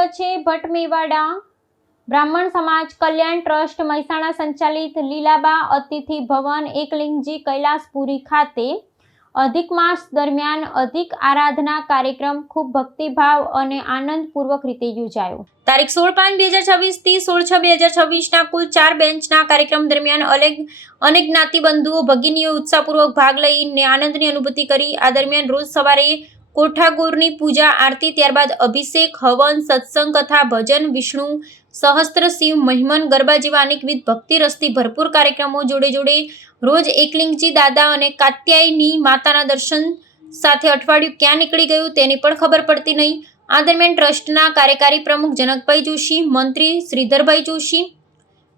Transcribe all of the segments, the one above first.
સ્વાગત છે ભટ્ટ મેવાડા બ્રાહ્મણ સમાજ કલ્યાણ ટ્રસ્ટ મહેસાણા સંચાલિત લીલાબા અતિથિ ભવન એકલિંગજી કૈલાસપુરી ખાતે અધિક માસ દરમિયાન અધિક આરાધના કાર્યક્રમ ખૂબ ભક્તિભાવ અને આનંદપૂર્વક રીતે યોજાયો। તારીખ 16/5/2026 થી 16/6/2026 કુલ 4 બેન્ચના કાર્યક્રમ દરમિયાન અનેક જ્ઞાતિ બંધુઓ ભગીનીઓ ઉત્સાહપૂર્વક ભાગ લઈને આનંદની અનુભૂતિ કરી। આ દરમિયાન રોજ સવારે કોઠાગોરની પૂજા આરતી, ત્યારબાદ અભિષેક, હવન, સત્સંગ, કથા, ભજન, વિષ્ણુ સહસ્ત્ર, શિવ મહિમન, ગરબા જેવા અનેકવિધ ભક્તિ રસથી ભરપૂર કાર્યક્રમો જોડે રોજ એકલિંગજી દાદા અને કાત્યાયની માતાના દર્શન સાથે અઠવાડિયું ક્યાં નીકળી ગયું તેની પણ ખબર પડતી નહીં। આ દરમિયાન ટ્રસ્ટના કાર્યકારી પ્રમુખ જનકભાઈ જોશી, મંત્રી શ્રીધરભાઈ જોશી,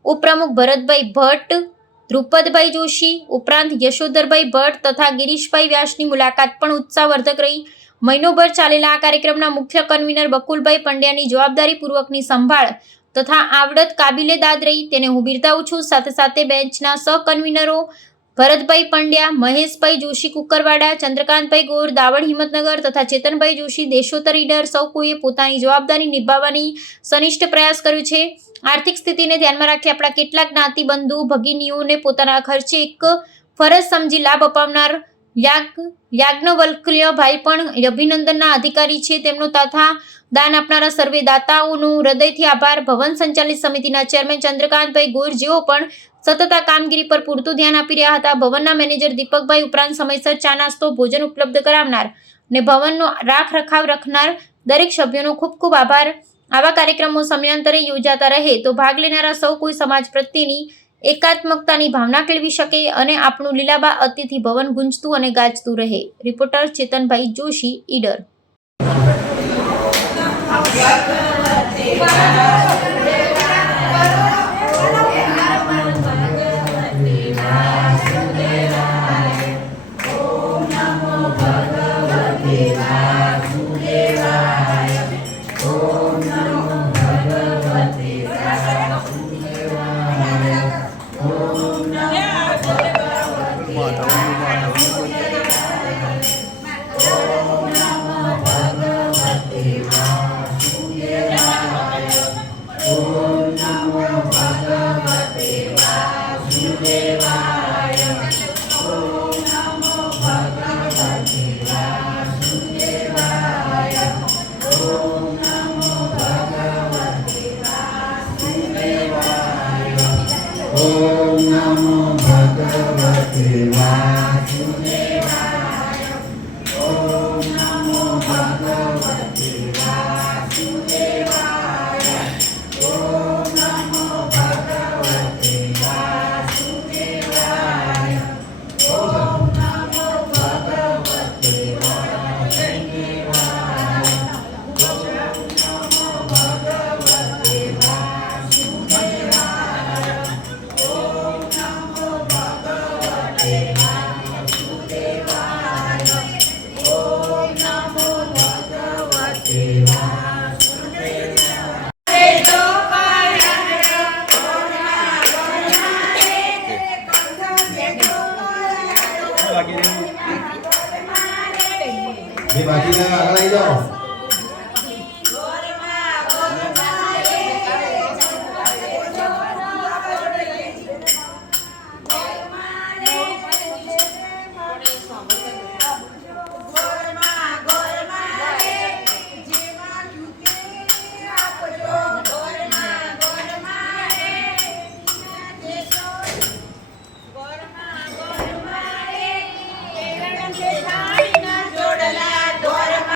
ઉપપ્રમુખ ભરતભાઈ ભટ્ટ, ધ્રુપદભાઈ જોશી ઉપરાંત યશોધરભાઈ ભટ્ટ તથા ગિરીશભાઈ વ્યાસની મુલાકાત પણ ઉત્સાહવર્ધક રહી। મહિનોભર ચાલેલા આ કાર્યક્રમના મુખ્ય કન્વીનર બકુલભાઈ પંડ્યાની જવાબદારીપૂર્વકની સંભાળ તથા આવડત કાબિલે-દાદ રહી, તેને હું બિરદાવું છું। સાથે બેન્ચના સહ કન્વીનરો ભરતભાઈ પંડ્યા, મહેશભાઈ જોશી કુકરવાડા, ચંદ્રકાંતભાઈ ગોર દાવડ હિંમતનગર તથા ચેતનભાઈ જોશી દેશોતર ઈડર સૌ કોઈએ પોતાની જવાબદારી નિભાવવાની સનિષ્ઠ પ્રયાસ કર્યો છે। આર્થિક સ્થિતિને ધ્યાનમાં રાખી આપણા કેટલાક જ્ઞાતિ બંધુ ભગીનીઓને પોતાના ખર્ચે એક ફરજ સમજી લાભ અપાવનાર યાજ્ઞવલ્ક્યભાઈ પણ અભિનંદનના અધિકારી છે। તેમનો તથા દાન આપનારા સર્વે દાતાઓનો હૃદયથી આભાર। ભવન સંચાલિત સમિતિના ચેરમેન ચંદ્રકાંતભાઈ ગોર જેઓ પણ સતત આ કામગીરી પર પૂરતું ધ્યાન આપી રહ્યા હતા। ભવનના મેનેજર દીપકભાઈ ઉપરાંત સમયસર ચા નાસ્તો ભોજન ઉપલબ્ધ કરાવનાર અને ભવનનો રાખ રખાવ રાખનાર દરેક સભ્યોનો ખૂબ ખૂબ આભાર। આવા કાર્યક્રમો સમયાંતરે યોજાતા રહે તો ભાગ લેનારા સૌ કોઈ સમાજ પ્રત્યેની એકાત્મકતાની ભાવના કેળવી શકે અને આપણું લીલાબા અતિથિ ભવન ગુંજતું અને ગાજતું રહે। રિપોર્ટર ચેતનભાઈ જોશી, ઈડર।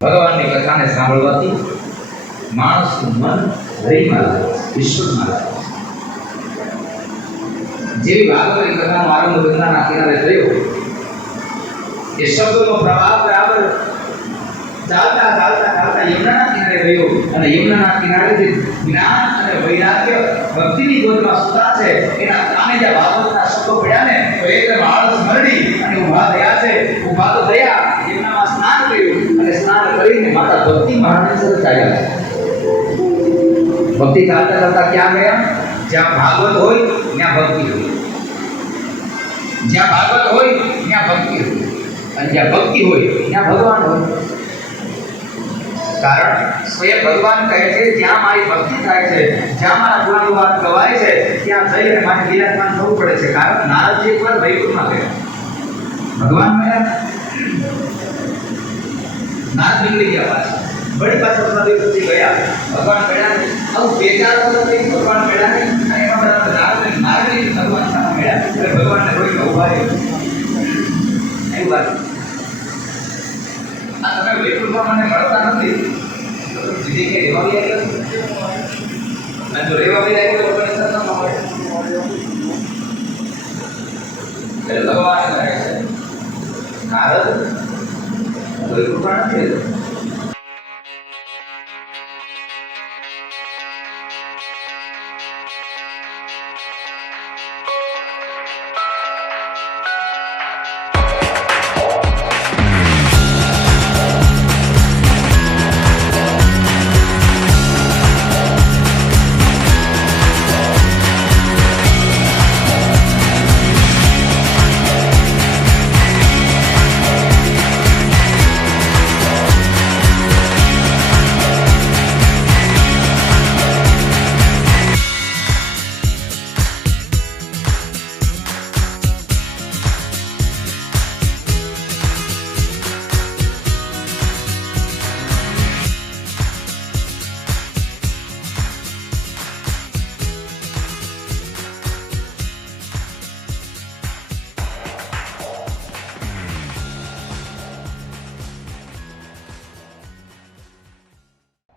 ભગવાનની કથાને સાંભળવાથી માણસનું મન હરિમાં લાગે, ઈશ્વરમાં લાગે। જેવી ભાગવતની કથાનો આરંભ ગંગાના કિનારે થયો એ શબ્દનો પ્રવાહ બરાબર ચાલતા યમુનાના કિનારે ગયો અને યમુનાના કિનારેથી જ્ઞાન અને વૈરાગ્ય ભક્તિની ગોદમાં સુતા છે એના કાને જ્યાં ભાગવતના શબ્દો પડ્યા ને તો એકદમ આળસ મરડી અને ઊભા થયા છે। ઊભા તો થયા, યમુનામાં સ્નાન કર્યું અને સ્નાન કરીને માતા ભક્તિ મહારાણી સાથે ચાલ્યા। ભક્તિ ચાલતા ક્યાં ગયા? જ્યાં ભાગવત હોય ત્યાં ભક્તિ હોય, જ્યાં ભાગવત હોય ત્યાં ભક્તિ હોય અને જ્યાં ભક્તિ હોય ત્યાં ભગવાન હોય। કારણ સ્વયં ભગવાન કહે છે જ્યાં મારી ભક્તિ થાય છે, જ્યાં મારા ગુણોની વાત ગવાય છે, ત્યાં જઈને મારે વિરાજમાન થવું પડે છે. કારણ નારદજી એકવાર વૈકુંઠમાં ગયા, ભગવાન મળ્યા, નારદ નીકળી ગયા પાછા, બળી પાછા થોડા દિવસ પછી ગયા, ભગવાન મળ્યા નહીં. આવું બે ચાર વખત થઈ, ભગવાન મળ્યા નહીં, અને એમાં બધા નારદજી ભગવાન સામે મળ્યા, એટલે ભગવાનને રોઈને ઉભા રહ્યો. એવું વાત આ તમે વૈકુંઠમાં મને મળતા નથી, બીજી કે રેવા બી આવ્યો અને જો રેવા બી આવ્યો તો મને સત્તા ન મળે. એટલે ભગવાન કહે છે નારદ વૈકુંઠમાં નથી રહેતો.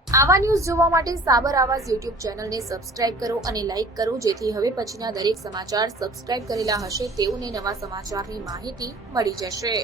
આવા ન્યૂઝ જોવા માટે સાબર આવાઝ યુટ્યુબ ચેનલને સબસ્ક્રાઇબ કરો અને લાઇક કરો, જેથી હવે પછીના દરેક સમાચાર સબસ્ક્રાઇબ કરેલા હશે તેઓને નવા સમાચારની માહિતી મળી જશે.